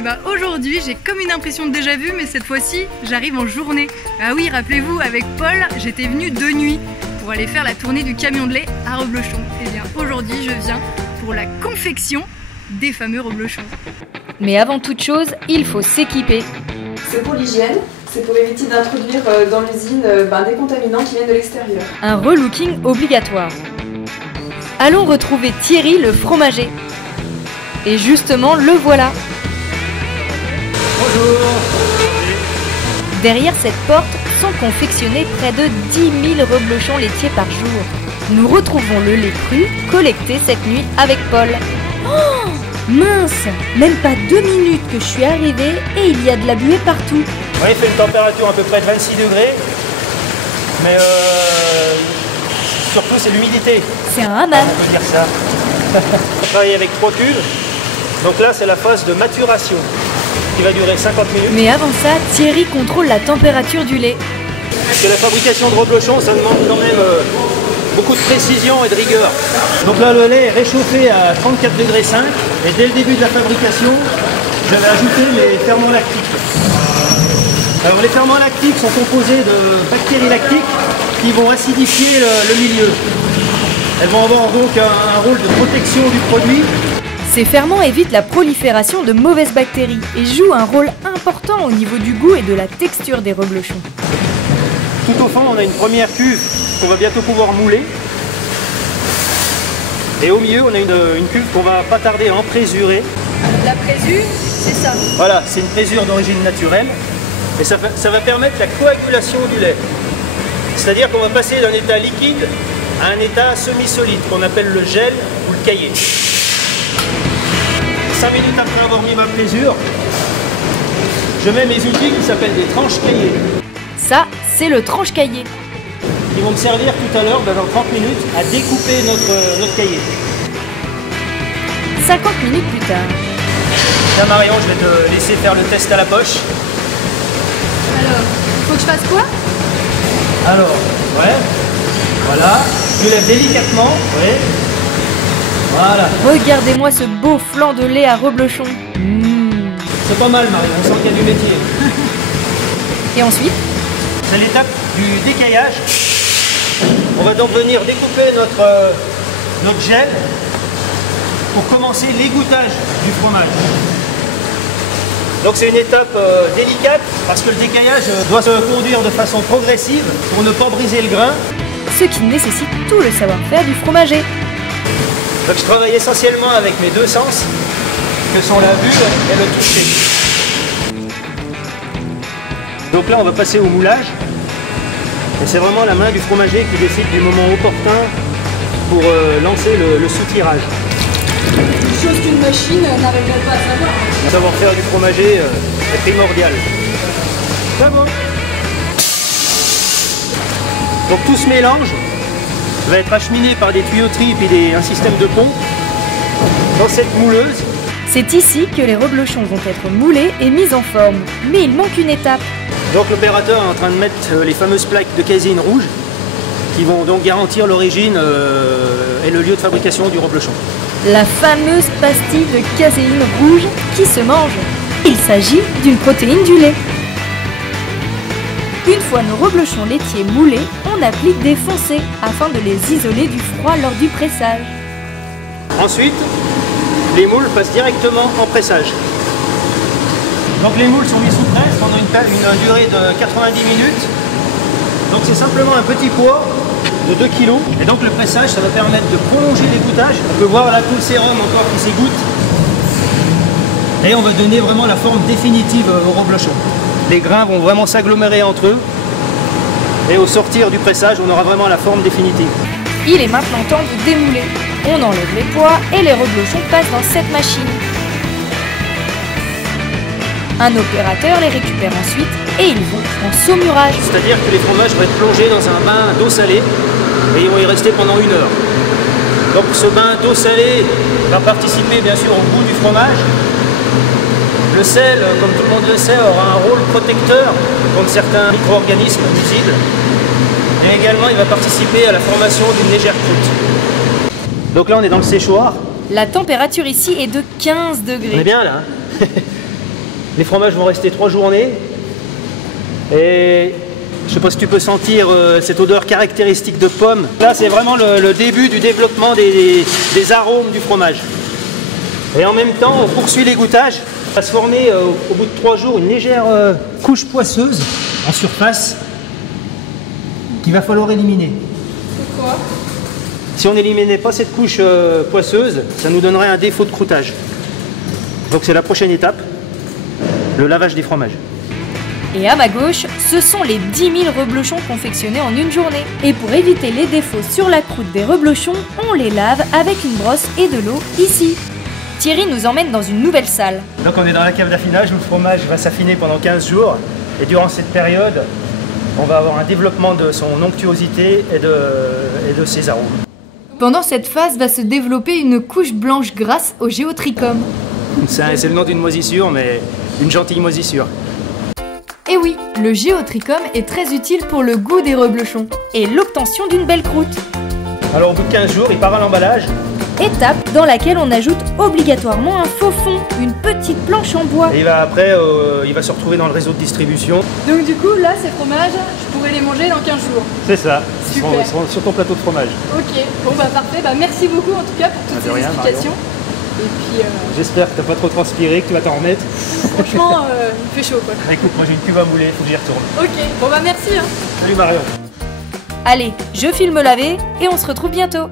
Et bah aujourd'hui j'ai comme une impression de déjà vu, mais cette fois-ci j'arrive en journée. Ah oui, rappelez-vous, avec Paul j'étais venue de nuit pour aller faire la tournée du camion de lait à Reblochon. Et bien aujourd'hui je viens pour la confection des fameux reblochons. Mais avant toute chose, il faut s'équiper. C'est pour l'hygiène, c'est pour éviter d'introduire dans l'usine des contaminants qui viennent de l'extérieur. Un relooking obligatoire. Allons retrouver Thierry le fromager. Et justement, le voilà. Bonjour. Derrière cette porte sont confectionnés près de 10 000 reblochons laitiers par jour. Nous retrouvons le lait cru collecté cette nuit avec Paul. Oh, mince, même pas 2 minutes que je suis arrivée et il y a de la buée partout. Oui, il fait une température à peu près de 26 degrés, mais surtout c'est l'humidité. C'est un hammam. On peut dire ça. On travaille avec 3 cubes, donc là c'est la phase de maturation qui va durer 50 minutes. Mais avant ça, Thierry contrôle la température du lait. Parce que la fabrication de reblochons, ça demande quand même beaucoup de précision et de rigueur. Donc là le lait est réchauffé à 34 degrés 5 et dès le début de la fabrication, j'avais ajouté les ferments lactiques. Alors les ferments lactiques sont composés de bactéries lactiques qui vont acidifier le milieu. Elles vont avoir donc un rôle de protection du produit. Ces ferments évitent la prolifération de mauvaises bactéries et jouent un rôle important au niveau du goût et de la texture des reblochons. Tout au fond, on a une première cuve qu'on va bientôt pouvoir mouler. Et au milieu, on a une cuve qu'on va pas tarder à emprésurer. La présure, c'est ça. Voilà, c'est une présure d'origine naturelle. Et ça va permettre la coagulation du lait. C'est-à-dire qu'on va passer d'un état liquide à un état semi-solide, qu'on appelle le gel ou le caillé. 5 minutes après avoir mis ma présure, je mets mes outils qui s'appellent des tranches caillées. Ça, c'est le tranche-cahier. Qui vont me servir tout à l'heure, dans 30 minutes, à découper notre cahier. 50 minutes plus tard. Tiens Marion, je vais te laisser faire le test à la poche. Alors, faut que je fasse quoi? Alors, ouais, voilà, je lève délicatement, oui. Voilà. Regardez-moi ce beau flanc de lait à reblochon. C'est pas mal Marion, on sent qu'il y a du métier. Et ensuite, c'est l'étape du décaillage. On va donc venir découper notre gel pour commencer l'égouttage du fromage. Donc c'est une étape délicate parce que le décaillage doit se conduire de façon progressive pour ne pas briser le grain. ce qui nécessite tout le savoir-faire du fromager. Donc je travaille essentiellement avec mes deux sens, que sont la vue et le toucher. Donc là on va passer au moulage. Et c'est vraiment la main du fromager qui décide du moment opportun pour lancer le soutirage. Chose qu'une machine n'arriverait pas à savoir. Le savoir-faire du fromager est primordial. C'est bon. Donc tout ce mélange va être acheminé par des tuyauteries et un système de pompe dans cette mouleuse. C'est ici que les reblochons vont être moulés et mis en forme. Mais il manque une étape. Donc l'opérateur est en train de mettre les fameuses plaques de caséine rouge qui vont donc garantir l'origine et le lieu de fabrication du reblochon. La fameuse pastille de caséine rouge qui se mange. Il s'agit d'une protéine du lait. Une fois nos reblochons laitiers moulés, on applique des foncés afin de les isoler du froid lors du pressage. Ensuite, les moules passent directement en pressage. Donc les moules sont mis sous presse pendant une durée de 90 minutes. Donc c'est simplement un petit poids de 2 kg. Et donc le pressage, ça va permettre de prolonger l'égouttage. On peut voir là tout le sérum encore qui s'égoutte. Et on va donner vraiment la forme définitive au reblochon. Les grains vont vraiment s'agglomérer entre eux. Et au sortir du pressage, on aura vraiment la forme définitive. Il est maintenant temps de démouler. On enlève les pois et les reblochons passent dans cette machine. Un opérateur les récupère ensuite et ils vont en saumurage. C'est-à-dire que les fromages vont être plongés dans un bain d'eau salée et ils vont y rester pendant 1 heure. Donc ce bain d'eau salée va participer bien sûr au goût du fromage. Le sel, comme tout le monde le sait, aura un rôle protecteur contre certains micro-organismes nuisibles. Et également il va participer à la formation d'une légère croûte. Donc là on est dans le séchoir. La température ici est de 15 degrés. On est bien là. Les fromages vont rester 3 journées. Et je ne sais pas si tu peux sentir cette odeur caractéristique de pomme. Là, c'est vraiment le début du développement des arômes du fromage. Et en même temps, on poursuit l'égouttage. Il va se former au bout de 3 jours une légère couche poisseuse en surface qu'il va falloir éliminer. Pourquoi? Si on n'éliminait pas cette couche poisseuse, ça nous donnerait un défaut de croûtage. Donc c'est la prochaine étape, le lavage des fromages. Et à ma gauche, ce sont les 10 000 reblochons confectionnés en une journée. Et pour éviter les défauts sur la croûte des reblochons, on les lave avec une brosse et de l'eau ici. Thierry nous emmène dans une nouvelle salle. Donc on est dans la cave d'affinage où le fromage va s'affiner pendant 15 jours. Et durant cette période, on va avoir un développement de son onctuosité et de ses arômes. Pendant cette phase va se développer une couche blanche grâce au géotrichum. C'est le nom d'une moisissure, mais une gentille moisissure. Et oui, le géotrichum est très utile pour le goût des reblochons et l'obtention d'une belle croûte. Alors au bout de 15 jours, il part à l'emballage. Étape dans laquelle on ajoute obligatoirement un faux fond, une petite planche en bois. Et après, il va se retrouver dans le réseau de distribution. Donc du coup, là, ces fromages, je pourrais les manger dans 15 jours. C'est ça, Super. ils seront sur ton plateau de fromage. Ok, bon bah parfait, bah merci beaucoup en tout cas pour toutes De ces rien, explications. Et puis, J'espère que tu n'as pas trop transpiré, que tu vas t'en remettre. franchement, il fait chaud quoi. Écoute, moi j'ai une cuve à mouler, il faut que j'y retourne. Ok, bon bah merci. Salut Marion. Allez, je file me laver et on se retrouve bientôt.